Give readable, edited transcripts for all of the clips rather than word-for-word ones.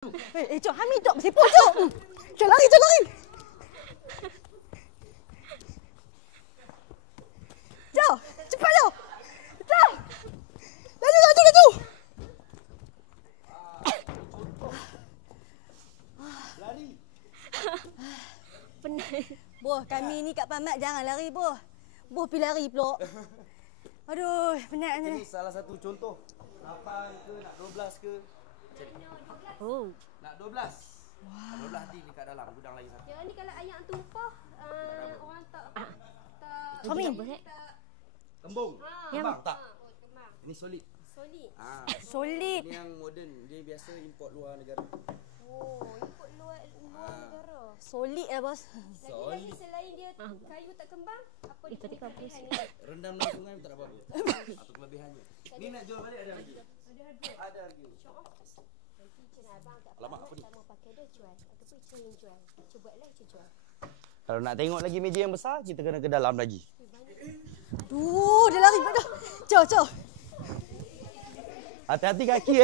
Jom, Hamid dok bersepuk, jom. Jom lari, jom lari. Jom, cepat jom. Jom. Laju, laju, laju. Lari. Penat. Boh, kami ni kat Pamat jangan lari, boh. Boh pergi lari pula. Aduh, penat Ini ni. salah satu contoh. 8 ke, nak 12 ke? Oh. Nak 12. Wow. 12 nanti dekat dalam gudang lagi satu. Yang ni kalau ayam tumpah, orang tak Tommy. Kembung. Kembang tak? kembang. Ini solid. Solid. Solid. Ini yang moden. Dia biasa import luar negara. Oh, ikut luar negara. Solid lah, bos. Lagi-lagi selain dia kayu tak kembang, apa dia punya kelebihan ni? Rendam dalam sungai tak ada apa-apa. Atau kelebihannya. Ni nak jual balik ada lagi? Ada lagi. Nanti Cik Abang tak Alamak, apa ni? tak mau pakai dia jual. Ataupun Cik yang jual. Cik buatlah, Cik jual. Kalau nak tengok lagi meja yang besar, kita kena ke dalam lagi. Dia lari pula dah. Jom, jom. Hati-hati kaki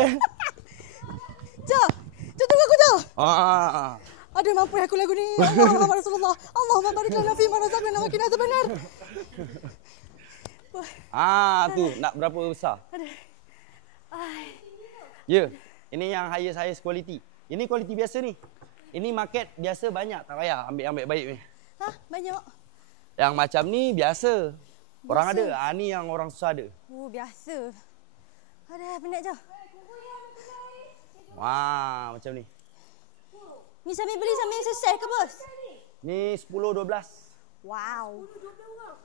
Jom. Jom tunggu aku, jom. Ah. Aduh, mampu aku lagu ni. Allah Muhammad Rasulullah. Allahumma barik lana fi ma razaqna wa qina adzabannar. Tu nak berapa besar? Aduh. Ai. Ya, ini yang highest quality. Ini quality biasa ni. Ini market biasa banyak, tak payah ambil baik ni. Banyak. Yang macam ni biasa. Orang ada, ni yang orang susah ada. Biasa. Aduh, penat jom. Wah, macam ni. Ni sambil beli sambil selesai ke, bos? Ni 10 12. Wow. 12 orang.